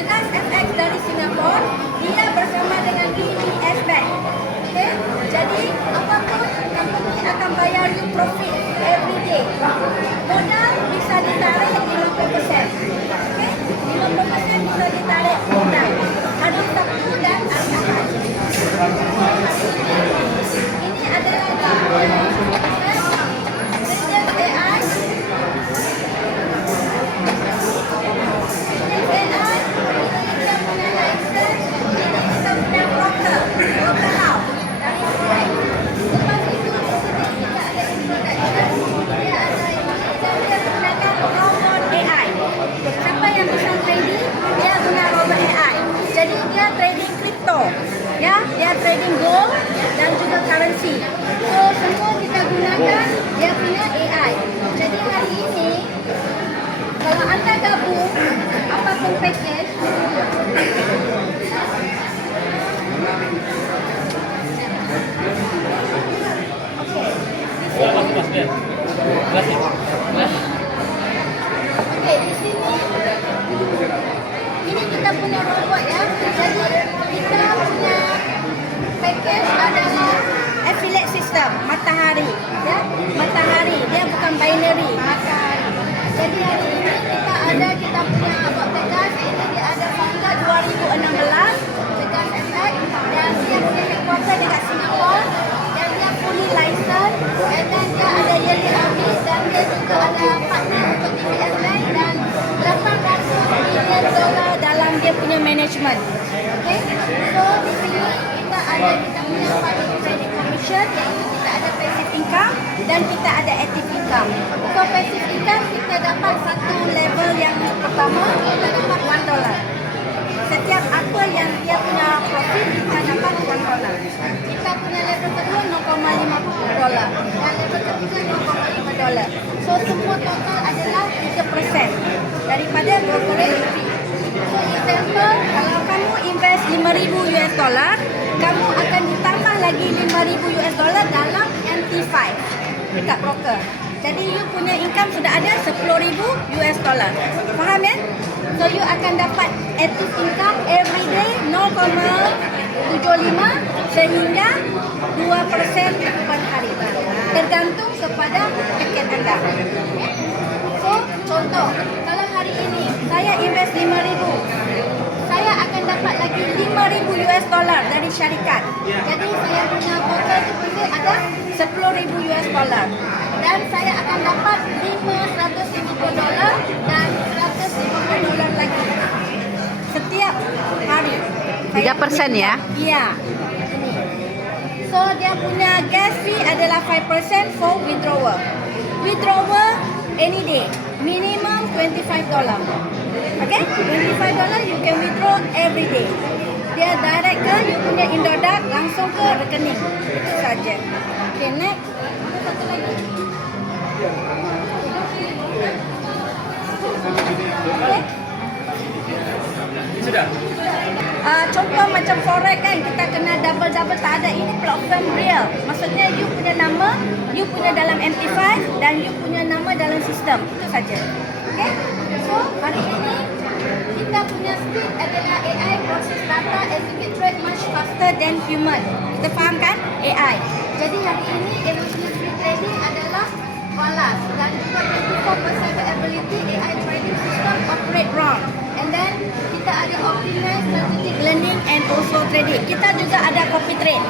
Tegas FX dari Singapura, dia bersama dengan DBS Bank. Okay? Jadi apapun company akan bayar you profit every day. Modal bisa ditarik 50%. Okay? 50% bisa ditarik modal. Hari Sabtu dan hari Ahad. Ini adalah trading crypto, ya, dia trading gold dan juga currency. So semua kita gunakan dia punya AI. Jadi hari ini kalau anda gabung apapun package, Okey, di sini ini kita punya robot ya. Jadi kita punya package adalah affiliate system matahari ya. Matahari dia bukan binary, matahari. Jadi hari ini kita punya bot Tegas. Ini dia ada founder 2016 Tegas FX dan dia punya headquarter dekat Singapura dan dia fully license dan dia ada yearly audit dan dia juga ada partner untuk DBS Bank dan $800 million dalam dia punya management. Okay, so di sini kita punya trading commission, iaitu kita ada passive income dan kita ada active income. So passive income kita dapat satu level yang pertama kita dapat $1. Setiap apa yang dia punya profit kita dapat $1. Kita punya level kedua $0.50 dan level ketiga $0.5. So semua total adalah 3% daripada brokerage fee. So example, kalau kamu invest $5,000, kamu akan ditambah lagi $5,000 dalam MT5 dekat broker. Jadi you punya income sudah ada $10,000. Faham ya? So you akan dapat active income every day 0.75 sehingga 2% per hari. Tergantung kepada paket anda. So contoh, kalau hari ini saya invest $5,000, saya akan dapat lagi $5,000 dari syarikat. Jadi saya punya total deposit ada $10,000 dan saya akan dapat $550 dan $150 lagi setiap hari. 3% ya? Iya. So dia punya gas fee adalah 5% for withdrawal. Withdrawal any day, minimum $25. Okay, $25 you can withdraw every day. Dia direct ke you punya Indodax langsung ke rekening. Itu saja. Okay, next. Satu lagi. Okay. Sudah. Contoh macam forex kan, kita kena double-double, tak ada. Ini platform real. Maksudnya you punya nama, you punya dalam MT5 dan you punya nama dalam sistem. Itu saja. Okay. So hari ini kita punya speed adalah AI process data execute trade much faster than human. Kita faham kan? AI. Jadi hari ini evolutionary trading adalah malas dan juga 24% ability AI trading system operate wrong. And then kita ada optimize strategic learning and also trading. Kita juga ada copy trade.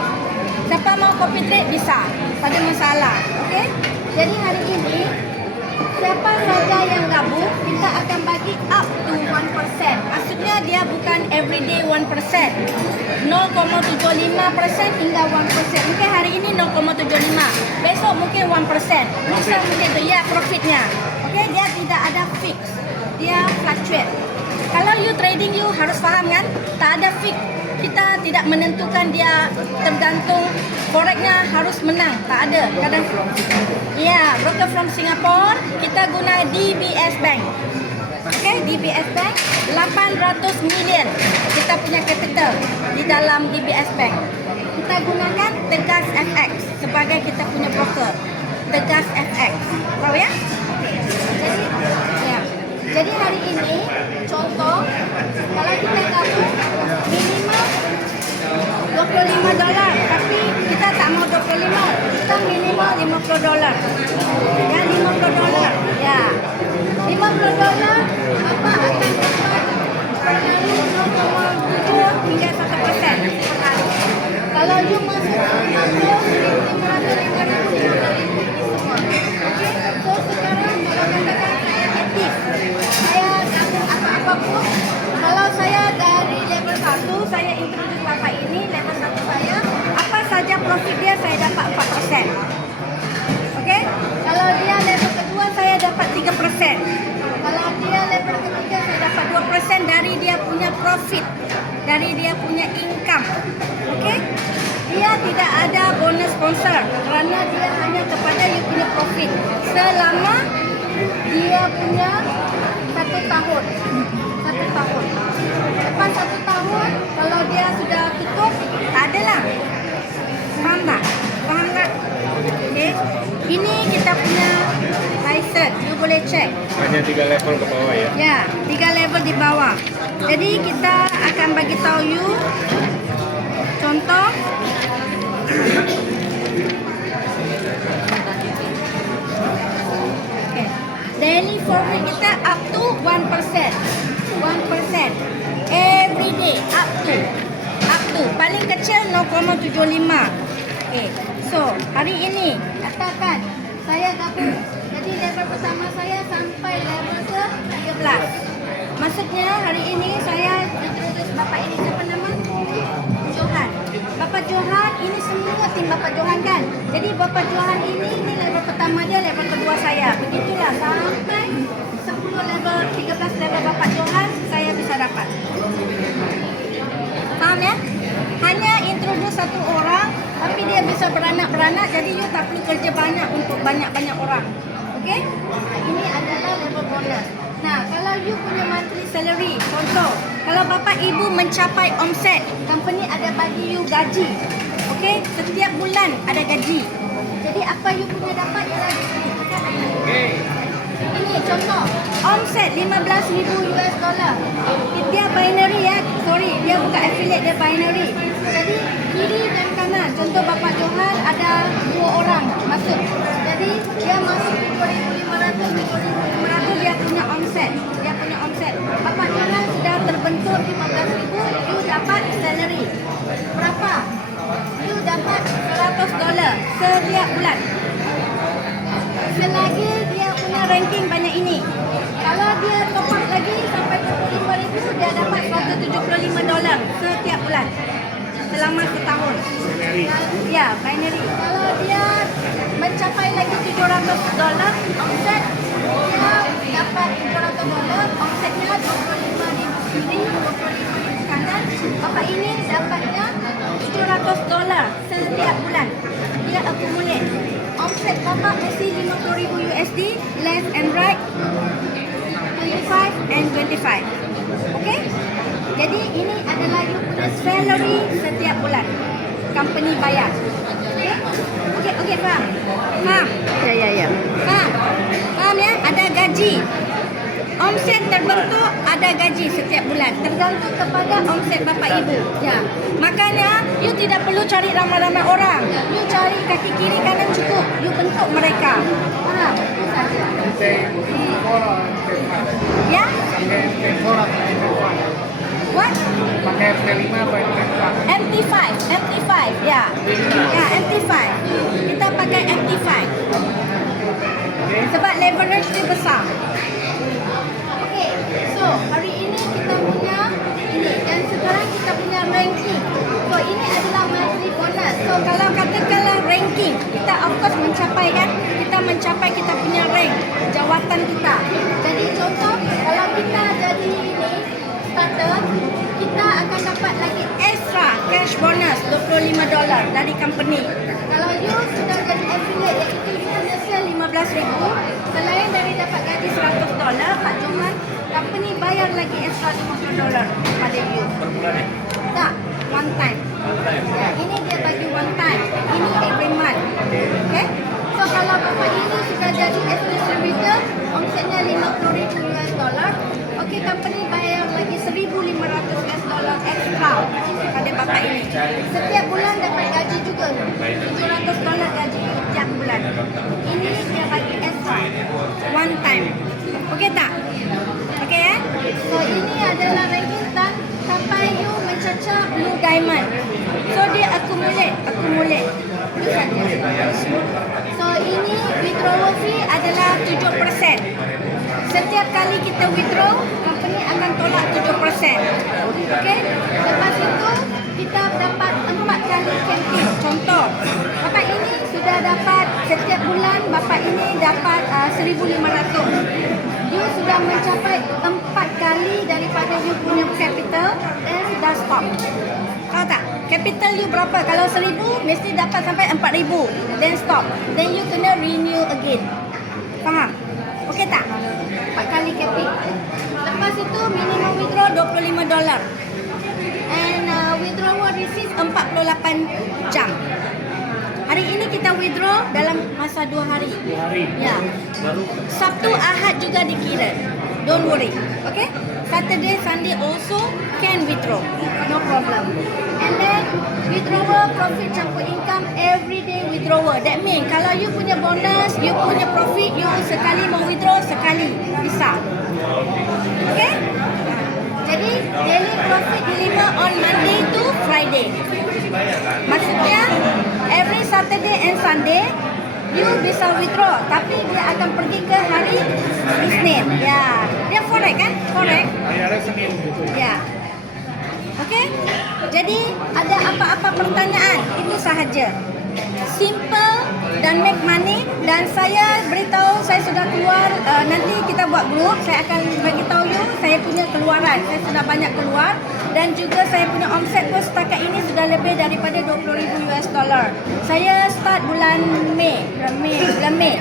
Siapa mau copy trade bisa, tak ada masalah. Okay? Jadi hari ini siapa saja yang gabung, kita akan bagi up to 1%. Maksudnya dia bukan everyday 1%. 0.75% hingga 1%. Mungkin hari ini 0.75. Besok mungkin 1%. Lusa mungkin tu ya profitnya. Okay, dia tidak ada fix. Dia fluctuate. Kalau you trading, you harus faham kan? Tak ada fix. Kita tidak menentukan dia tergantung forexnya harus menang. Tak ada. Kadang ya, broker from Singapore, kita guna DBS Bank. Okay, DBS Bank 800 million kita punya capital di dalam DBS Bank. Kita gunakan Tegas FX sebagai kita punya broker. Tegas FX. Tahu ya? Jadi, ya. Jadi hari ini contoh kalau kita gabung minimal $25, tapi kita tak mau 25, kita minimal $50. Ya, $50. Ya. $50 Bapak akan dapat pengaruh 0,7 hingga 1% per hari. Kalau you masuk 500, 500, 500, semua. Okey. So sekarang kalau katakan saya aktif, saya gabung apa-apa pun. Kalau saya dari level 1, saya introduce bapak ini, level 1 saya, apa saja profit dia saya dapat 4%. Okey? Kalau dia level kedua saya dapat 3%. Kalau dia level ketiga saya dapat 2% dari dia punya profit, dari dia punya income. Okey? Dia tidak ada bonus sponsor kerana dia hanya kepada you punya profit selama dia punya 1 tahun. 1 tahun. Lepas 1 tahun, kalau dia sudah tutup, tak adalah. Faham tak? Faham tak? Okay. Ini kita punya license. You boleh check. Hanya 3 level ke bawah ya? Ya, 3 level di bawah. Jadi kita akan bagi tahu you contoh. Okay. Daily profit kita up to 1%. 1%. Every day up to. Paling kecil 0,75. Okay. So, hari ini katakan saya gabung. Jadi level pertama saya sampai level ke 13. Maksudnya hari ini saya introduce bapak ini, siapa nama? Johan. Bapak Johan, ini semua tim Bapak Johan kan? Jadi Bapak Johan ini level pertama dia, level kedua saya. Begitulah sampai 10 level, 13 level Bapak Johan saya bisa dapat. Faham ya? Hanya introduce satu orang, tapi dia bisa beranak-beranak, jadi you tak perlu kerja banyak untuk banyak-banyak orang. Okey? Ini adalah level bonus. Nah, kalau you punya monthly salary, contoh, kalau bapa ibu mencapai omset, company ada bagi you gaji. Okey? Setiap bulan ada gaji. Jadi apa you punya dapat ialah ini contoh, omset $15,000. Dia binary ya. Sorry, dia bukan affiliate, dia binary. Jadi kiri dan kanan, contoh Bapak Johan ada 2 orang masuk. Jadi dia masuk 2,500 dia punya omset. Dia punya omset. Bapak Johan sudah terbentuk 15,000, you dapat salary. Berapa? You dapat $100 setiap bulan. Selagi dia punya ranking banyak ini. Kalau dia top up lagi sampai 25,000, dia dapat $175 setiap bulan selama setahun. Ya, binary. Kalau dia mencapai lagi $700 omset, dia dapat $700, omsetnya 25,000 kiri, 25,000 kanan. Bapak ini dapatnya $700 setiap bulan. Dia accumulate. Omset bapak mesti $50,000 left and right 25 and 25. Okey? Jadi ini adalah you punya salary setiap bulan. Company bayar. Okey? Okey, faham? Faham? Ya. Faham ya? Ada gaji. Omset terbentuk ada gaji setiap bulan. Tergantung kepada omset bapak ibu. Ya. Makanya you tidak perlu cari ramai-ramai orang. You cari kaki kiri kanan cukup. You bentuk mereka. Faham? Itu saja. Ya? What? Pakai FT5 apa MT5, ya. Ya, MT5. Kita pakai MT5. Sebab leverage dia besar. Okey, so hari ini kita punya ini dan sekarang kita punya ranking. So ini adalah monthly bonus. So kalau katakanlah ranking, kita of course mencapai kan? Kita mencapai kita punya rank jawatan kita. Jadi contoh kalau kita jadi ini starter, kita akan dapat lagi extra cash bonus $25 dari company. Kalau you sudah jadi affiliate, iaitu you punya sale 15,000, selain dari dapat gaji $100, Pak Johan, company bayar lagi extra $50 pada you. Tak, one time. Ya, ini dia bagi one time. Ini every month. Okay? So kalau Bapak ini sudah jadi as distributor, omsetnya $50,000. Okey, company bayar lagi $1,500 extra pada Bapak ini. Setiap bulan dapat gaji juga. $700 gaji setiap bulan. Ini dia bagi extra. One time. Okey tak? Okey So ini adalah ranking tan sampai you mencecah blue diamond. So dia accumulate. Itu saja. So ini withdrawal fee adalah 7%. Setiap kali kita withdraw, company akan tolak 7%. Okey? Lepas itu kita dapat 4 kali camping. Contoh, Bapak ini sudah dapat setiap bulan Bapak ini dapat 1,500. You sudah mencapai 4 kali daripada you punya capital dan sudah stop. Tahu tak? Capital you berapa? Kalau 1,000 mesti dapat sampai 4,000. Then stop. Then you kena renew again. Faham? Okey tak? 4 kali capping. Lepas itu minimum withdraw $25. And withdrawal receipt 48 jam. Hari ini kita withdraw dalam masa 2 hari. 2 hari. Ya. Baru Sabtu, Ahad juga dikira. Don't worry. Okay? Saturday, Sunday also can withdraw. No problem. And then withdrawal profit campur income everyday withdrawal. That means kalau you punya bonus, you punya profit, you sekali mau withdraw sekali bisa. Okay? Jadi daily profit deliver on Monday to Friday. Maksudnya every Saturday and Sunday you bisa withdraw, tapi dia akan pergi ke hari Isnin. Ya, dia forex kan? Forex. bayarnya Senin gitu. Ya. Okey? Jadi ada apa-apa pertanyaan, itu sahaja. Simple dan make money, dan saya beritahu saya sudah keluar, nanti kita buat group, saya akan bagi tahu you saya punya keluaran. Saya sudah banyak keluar dan juga saya punya omset pun setakat ini sudah lebih daripada $20,000. Saya start bulan Mei. Mei.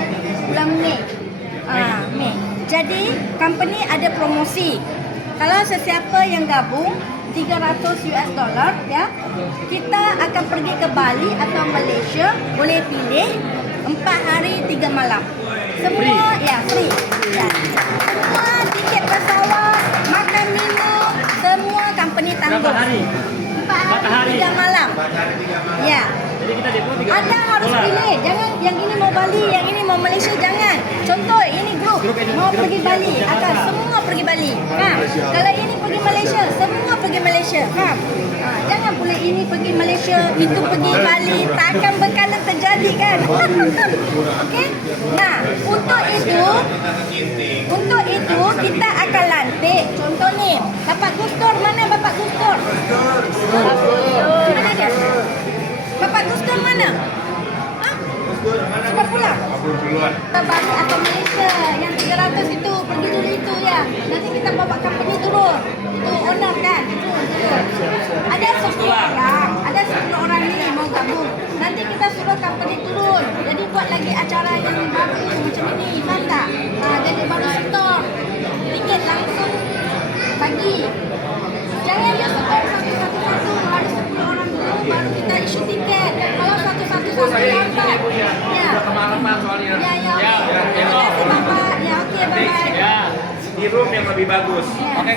Jadi company ada promosi. Kalau sesiapa yang gabung $300 ya, kita akan pergi ke Bali atau Malaysia, boleh pilih 4 hari 3 malam. Semua ya free. Ya. Semua tiket pesawat, makan minum, semua company tanggung. Berapa hari? 4 hari 3 malam. Ya. Jadi kita depo 3 Anda harus pilih. Jangan yang ini mau Bali, yang ini mau Malaysia, jangan. Contoh ini grup mau pergi Bali, akan semua pergi Bali. Kalau ini pergi Malaysia, semua pergi Malaysia. Jangan pula ini pergi Malaysia, itu pergi Bali, takkan bekalan terjadi kan? Okey. Nah, untuk itu kita akan lantik. Contoh ni, Bapak Gustor, mana Bapak Gustor? Mana dia? Bapak Gustor mana? Sudah pulang? Bali atau Malaysia yang 300 itu pergi dulu itu ya. Nanti kita bawa company turun. Itu owner kan? Ada 10 orang ni mau gabung. Nanti kita suruh company turun. Jadi buat lagi acara yang baru macam ini, faham tak? Jadi baru store. Tiket langsung bagi. Jangan dia setor satu-satu, harus 10 orang dulu baru kita issue tiket. Kalau satu-satu lambat. Ya. Udah kemalaman soalnya. Ya. Terima kasih Bapak. Ya, okey, bye-bye. Ya, di room yang lebih bagus. Ya. Oke,